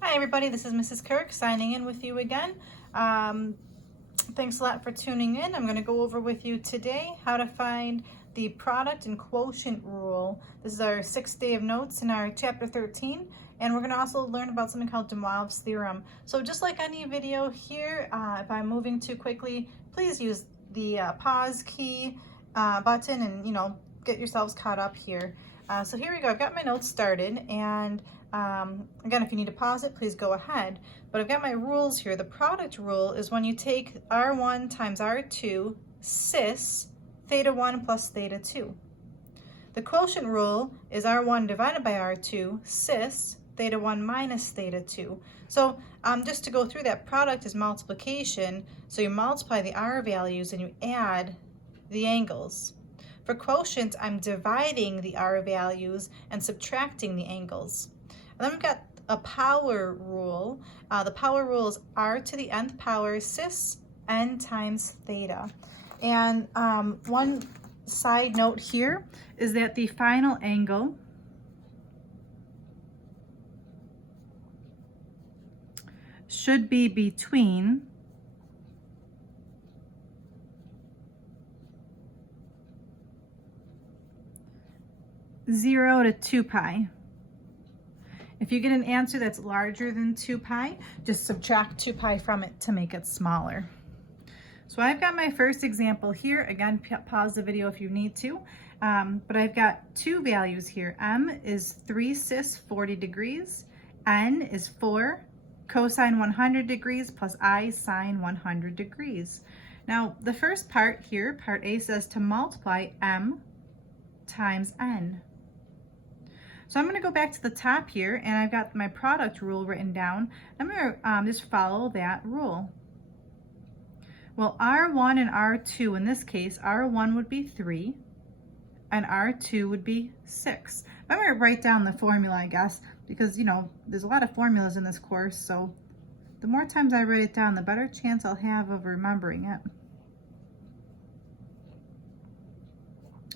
Hi everybody, this is Mrs. Kirk signing in with you again. Thanks a lot for tuning in. I'm going to go over with you today how to find the product and quotient rule. This is our 6th day of notes in our chapter 13, and we're going to also learn about something called de Moivre's theorem. So just like any video here, if I'm moving too quickly, please use the pause key button and get yourselves caught up here. So here we go. I've got my notes started, and again, if you need to pause it, please go ahead. But I've got my rules here. The product rule is when you take R1 times R2 cis theta 1 plus theta 2. The quotient rule is R1 divided by R2 cis theta 1 minus theta 2. So just to go through that, product is multiplication. So you multiply the R values and you add the angles. For quotient, I'm dividing the R values and subtracting the angles. And then we've got a power rule. The power rule is R to the nth power cis n times theta. And one side note here is that the final angle should be between 0 to 2 pi. If you get an answer that's larger than 2 pi, just subtract 2 pi from it to make it smaller. So I've got my first example here. Again, pause the video if you need to. But I've got two values here. M is 3 cis 40 degrees. N is 4 cosine 100 degrees plus I sine 100 degrees. Now, the first part here, part A, says to multiply M times N. So I'm going to go back to the top here, and I've got my product rule written down. I'm going to just follow that rule. Well, R1 and R2, in this case, R1 would be 3, and R2 would be 6. I'm going to write down the formula, I guess, because, there's a lot of formulas in this course, so the more times I write it down, the better chance I'll have of remembering it.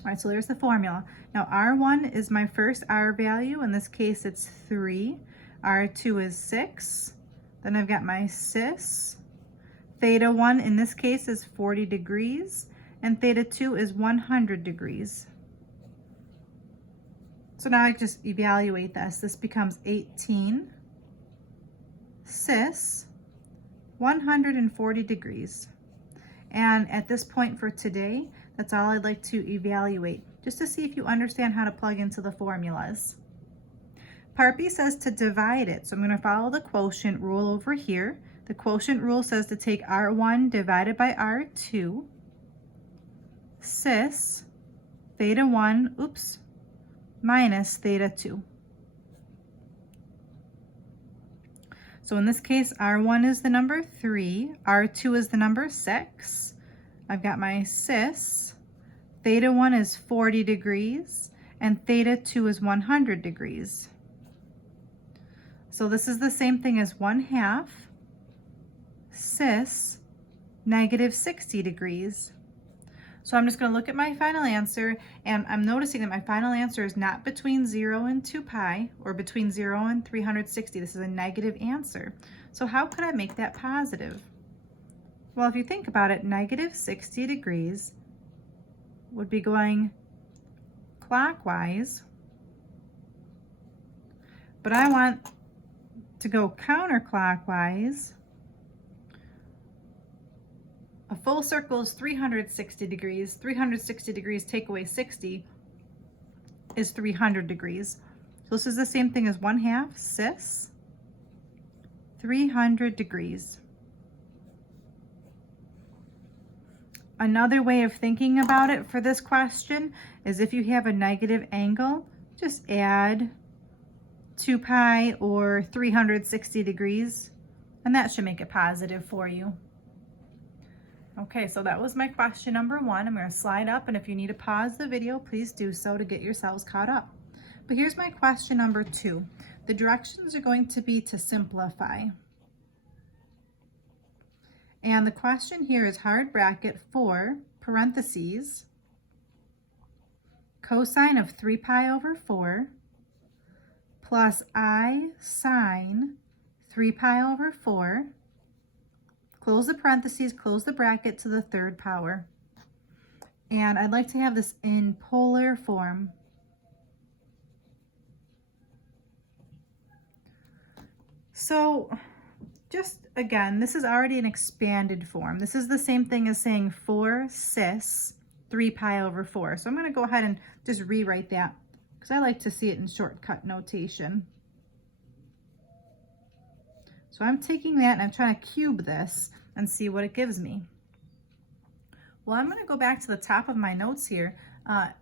All right, so there's the formula. Now R1 is my first R value. In this case, it's 3. R2 is 6. Then I've got my cis. Theta 1 in this case is 40 degrees. And theta 2 is 100 degrees. So now I just evaluate this. This becomes 18 cis 140 degrees. And at this point for today, that's all I'd like to evaluate, just to see if you understand how to plug into the formulas. Part B says to divide it, so I'm going to follow the quotient rule over here. The quotient rule says to take R1 divided by R2, cis theta 1, minus theta 2. So in this case, R1 is the number 3, R2 is the number 6. I've got my cis, theta 1 is 40 degrees, and theta 2 is 100 degrees. So this is the same thing as 1/2 cis negative 60 degrees. So I'm just going to look at my final answer, and I'm noticing that my final answer is not between 0 and 2 pi, or between 0 and 360. This is a negative answer. So how could I make that positive? Well, if you think about it, negative 60 degrees would be going clockwise, but I want to go counterclockwise. A full circle is 360 degrees. 360 degrees take away 60 is 300 degrees. So this is the same thing as 1/2 cis 300 degrees. Another way of thinking about it for this question is if you have a negative angle, just add 2 pi or 360 degrees, and that should make it positive for you. Okay, so that was my question number 1. I'm going to slide up, and if you need to pause the video, please do so to get yourselves caught up. But here's my question number 2. The directions are going to be to simplify. And the question here is hard bracket 4, parentheses, cosine of 3 pi over 4 plus I sine 3 pi over 4, close the parentheses, close the bracket to the third power. And I'd like to have this in polar form. So just again, this is already an expanded form. This is the same thing as saying 4 cis 3 pi over 4. So I'm going to go ahead and just rewrite that because I like to see it in shortcut notation. So I'm taking that and I'm trying to cube this and see what it gives me. Well, I'm going to go back to the top of my notes here.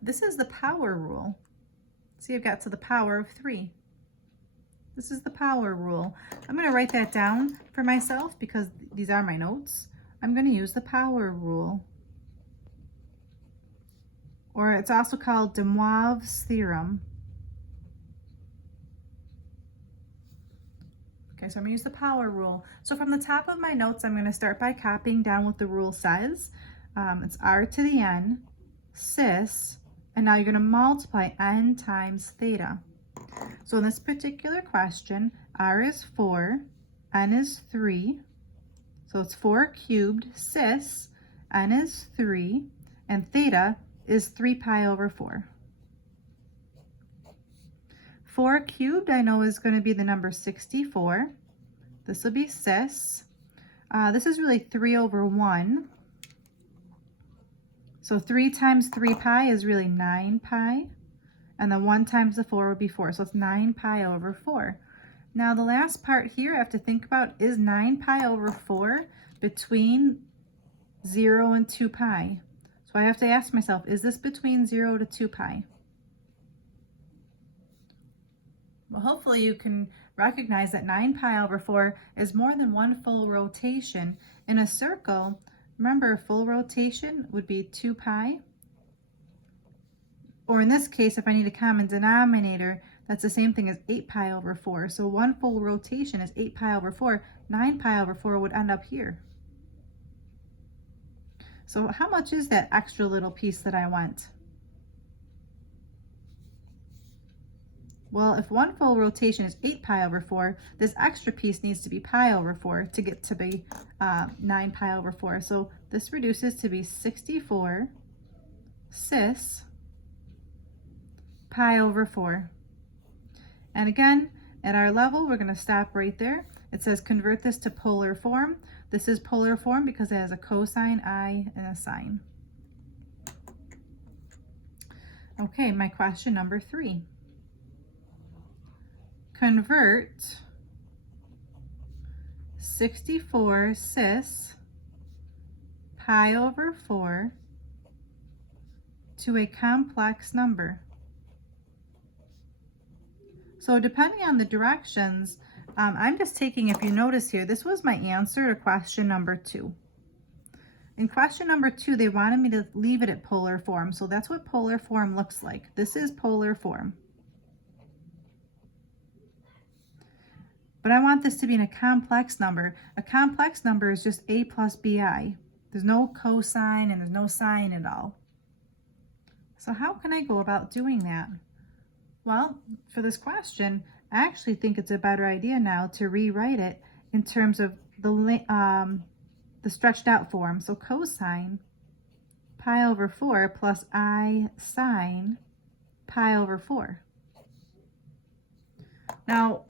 This is the power rule. See, I've got to the power of 3. This is the power rule. I'm going to write that down for myself because these are my notes. I'm going to use the power rule. Or it's also called de Moivre's theorem. Okay, so I'm going to use the power rule. So from the top of my notes, I'm going to start by copying down what the rule says. It's r to the n, cis, and now you're going to multiply n times theta. So in this particular question, r is 4, n is 3, so it's 4 cubed, cis, n is 3, and theta is 3 pi over 4. 4 cubed I know is going to be the number 64. This will be cis. This is really 3 over 1. So 3 times 3 pi is really 9 pi. And then 1 times the 4 would be 4. So it's 9 pi over 4. Now the last part here I have to think about, is 9 pi over 4 between 0 and 2 pi? So I have to ask myself, is this between 0 to 2 pi? Well, hopefully you can recognize that 9 pi over 4 is more than one full rotation. In a circle, remember, full rotation would be 2 pi. Or in this case, if I need a common denominator, that's the same thing as 8 pi over 4. So one full rotation is 8 pi over 4. 9 pi over 4 would end up here. So how much is that extra little piece that I want? Well, if one full rotation is 8 pi over 4, this extra piece needs to be pi over 4 to get to be 9 pi over 4. So this reduces to be 64 cis pi over 4. And again, at our level, we're going to stop right there. It says convert this to polar form. This is polar form because it has a cosine, I, and a sine. Okay, my question number 3. Convert 64 cis pi over 4 to a complex number. So depending on the directions, I'm just taking, if you notice here, this was my answer to question number 2. In question number 2, they wanted me to leave it at polar form. So that's what polar form looks like. This is polar form. But I want this to be in a complex number. A complex number is just a plus bi. There's no cosine and there's no sine at all. So how can I go about doing that? Well, for this question, I actually think it's a better idea now to rewrite it in terms of the stretched out form. So cosine pi over 4 plus I sine pi over 4. Now,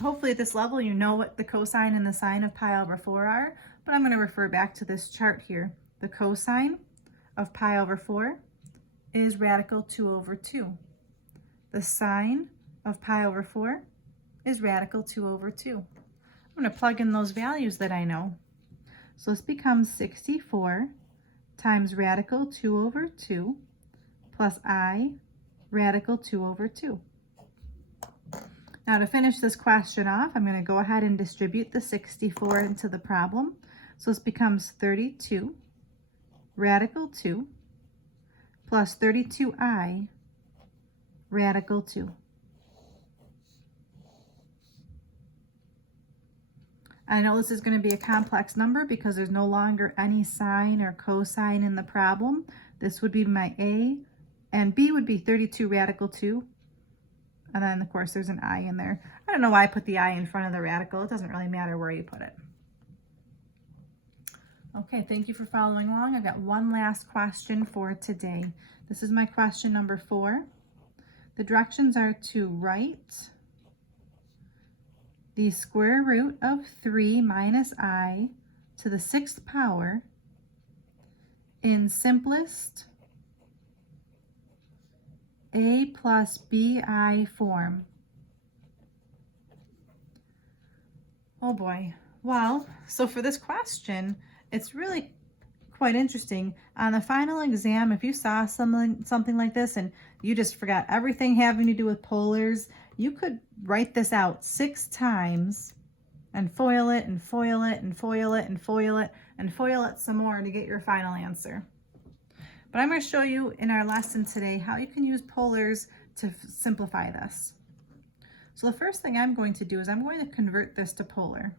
hopefully at this level you know what the cosine and the sine of pi over 4 are, but I'm going to refer back to this chart here. The cosine of pi over 4 is radical 2 over 2. The sine of pi over 4 is radical 2 over 2. I'm going to plug in those values that I know. So this becomes 64 times radical 2 over 2 plus I radical 2 over 2. Now to finish this question off, I'm going to go ahead and distribute the 64 into the problem. So this becomes 32 radical 2 plus 32I radical 2. I know this is going to be a complex number because there's no longer any sine or cosine in the problem. This would be my A, and B would be 32 radical 2. And then, of course, there's an I in there. I don't know why I put the I in front of the radical. It doesn't really matter where you put it. Okay, thank you for following along. I've got one last question for today. This is my question number 4. The directions are to write the square root of 3 minus I to the 6th power in simplest A plus BI form. Oh boy. Well, so for this question, it's really quite interesting. On the final exam, if you saw something like this and you just forgot everything having to do with polars, you could write this out 6 times and foil it and foil it and foil it and foil it and foil it some more to get your final answer. But I'm going to show you in our lesson today how you can use polars to simplify this. So the first thing I'm going to do is I'm going to convert this to polar.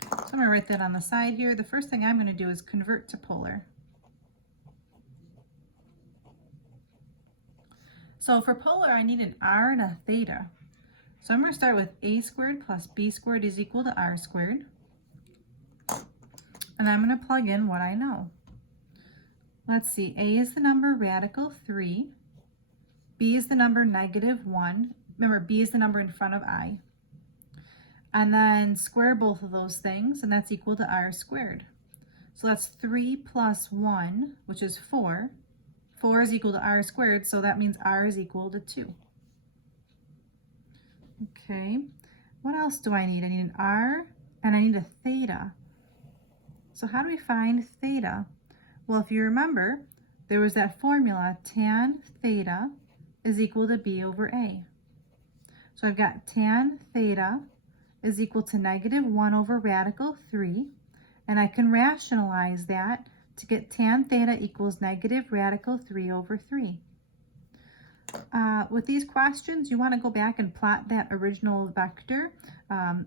So I'm going to write that on the side here. The first thing I'm going to do is convert to polar. So for polar, I need an r and a theta. So I'm going to start with a squared plus b squared is equal to r squared. And I'm going to plug in what I know. Let's see, a is the number radical 3. B is the number -1. Remember, b is the number in front of I. And then square both of those things, and that's equal to r squared. So that's 3 plus 1, which is 4. 4 is equal to r squared, so that means r is equal to 2. Okay, what else do I need? I need an r, and I need a theta. So how do we find theta? Well, if you remember, there was that formula, tan theta is equal to b over a. So I've got tan theta is equal to -1 over radical 3, and I can rationalize that to get tan theta equals negative radical 3 over 3. With these questions, you want to go back and plot that original vector,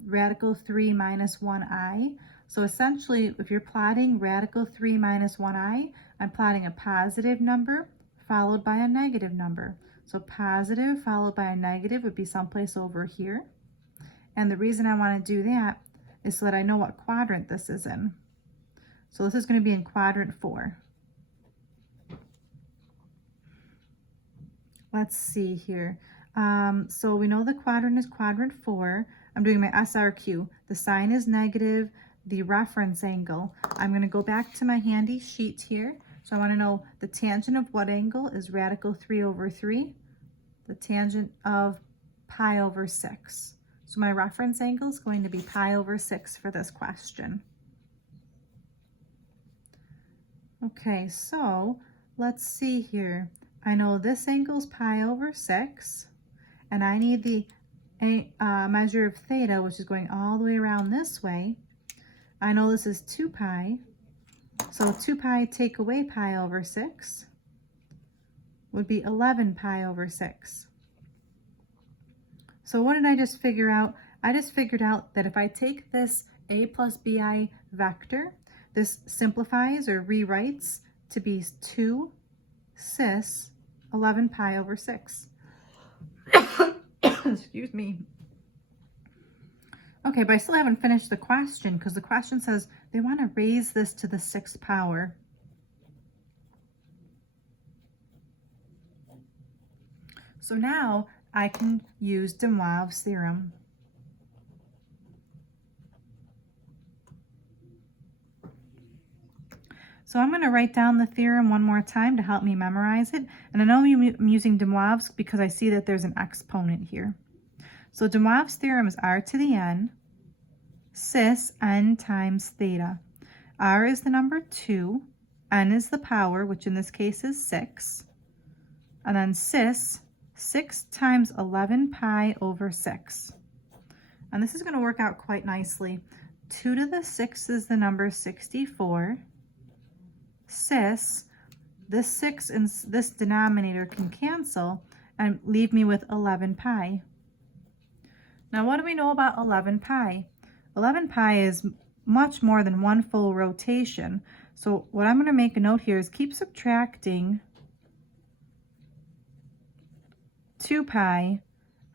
radical 3 minus 1i. So essentially, if you're plotting radical 3 minus 1i, I'm plotting a positive number followed by a negative number. So positive followed by a negative would be someplace over here. And the reason I want to do that is so that I know what quadrant this is in. So this is going to be in quadrant 4. Let's see here. So we know the quadrant is quadrant 4. I'm doing my SRQ. The sign is negative, the reference angle. I'm going to go back to my handy sheet here. So I want to know the tangent of what angle is radical 3 over 3. The tangent of pi over 6. So my reference angle is going to be pi over 6 for this question. Okay, so let's see here. I know this angle is pi over 6, and I need the measure of theta, which is going all the way around this way. I know this is 2 pi, so 2 pi take away pi over 6 would be 11 pi over 6. So what did I just figure out? I just figured out that if I take this a plus bi vector, this simplifies or rewrites to be 2 cis 11 pi over 6. Excuse me. Okay, but I still haven't finished the question because the question says they want to raise this to the 6th power. So now I can use de Moivre's theorem. So I'm going to write down the theorem one more time to help me memorize it. And I know I'm using de Moivre's because I see that there's an exponent here. So de Moivre's theorem is r to the n cis n times theta. R is the number 2, n is the power, which in this case is 6, and then cis 6 times 11 pi over 6. And this is going to work out quite nicely. 2 to the 6 is the number 64. Cis, this 6 and this denominator can cancel and leave me with 11 pi. Now what do we know about 11 pi? 11 pi is much more than one full rotation. So what I'm going to make a note here is keep subtracting 2 pi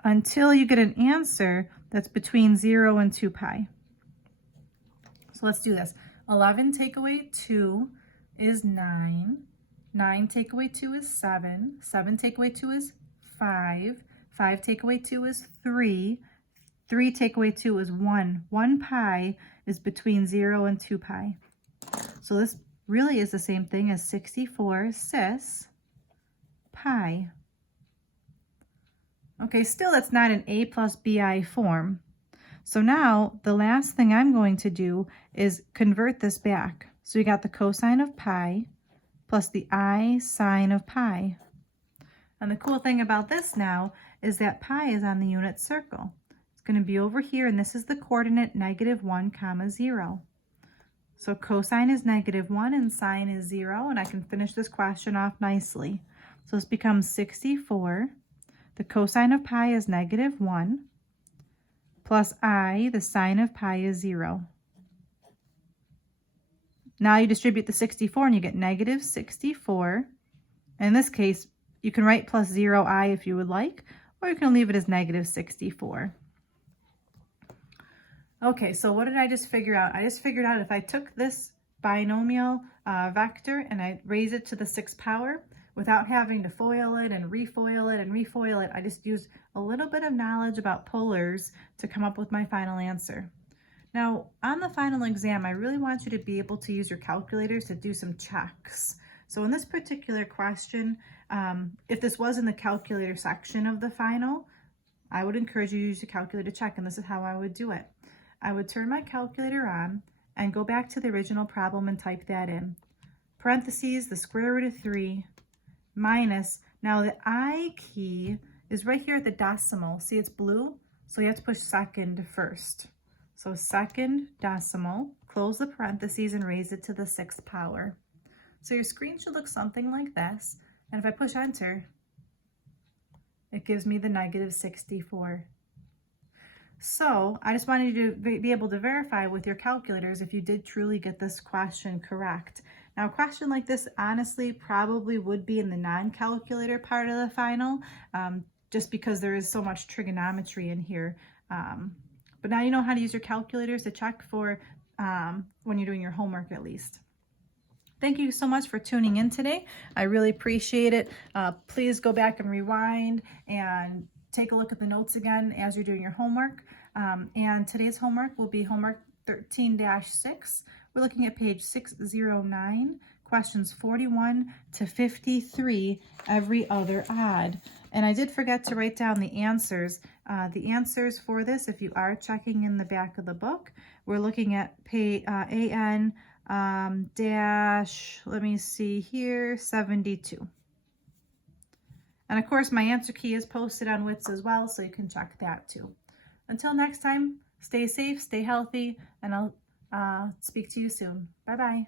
until you get an answer that's between 0 and 2 pi. So let's do this. 11 take away 2 is 9. 9 take away 2 is 7. 7 take away 2 is 5. 5 take away 2 is 3. 3 take away 2 is 1. 1 pi is between 0 and 2 pi. So this really is the same thing as 64 cis pi. Okay, still that's not an a plus bi form. So now the last thing I'm going to do is convert this back. So we got the cosine of pi plus the I sine of pi. And the cool thing about this now is that pi is on the unit circle. It's going to be over here, and this is the coordinate -1, 0. So cosine is -1 and sine is 0, and I can finish this question off nicely. So this becomes 64. The cosine of pi is -1 plus I, the sine of pi is 0. Now you distribute the 64 and you get -64. In this case, you can write plus 0i if you would like, or you can leave it as -64. Okay, so what did I just figure out? I just figured out if I took this binomial vector and I raise it to the 6th power without having to FOIL it and refoil it and refoil it, I just used a little bit of knowledge about polars to come up with my final answer. Now, on the final exam, I really want you to be able to use your calculators to do some checks. So in this particular question, if this was in the calculator section of the final, I would encourage you to use your calculator to check, and this is how I would do it. I would turn my calculator on and go back to the original problem and type that in. Parentheses, the square root of 3 minus, now the I key is right here at the decimal. See, it's blue, so you have to push second first. So second decimal, close the parentheses and raise it to the 6th power. So your screen should look something like this. And if I push enter, it gives me the -64. So I just wanted you to be able to verify with your calculators if you did truly get this question correct. Now, a question like this honestly probably would be in the non-calculator part of the final, just because there is so much trigonometry in here. But now you know how to use your calculators to check for when you're doing your homework at least. Thank you so much for tuning in today. I really appreciate it. Please go back and rewind and take a look at the notes again as you're doing your homework. And today's homework will be homework 13-6. We're looking at page 609, questions 41 to 53, every other odd. And I did forget to write down the answers. The answers for this, if you are checking in the back of the book, we're looking at AN dash, let me see here, 72. And of course, my answer key is posted on WITS as well, so you can check that too. Until next time, stay safe, stay healthy, and I'll speak to you soon. Bye-bye.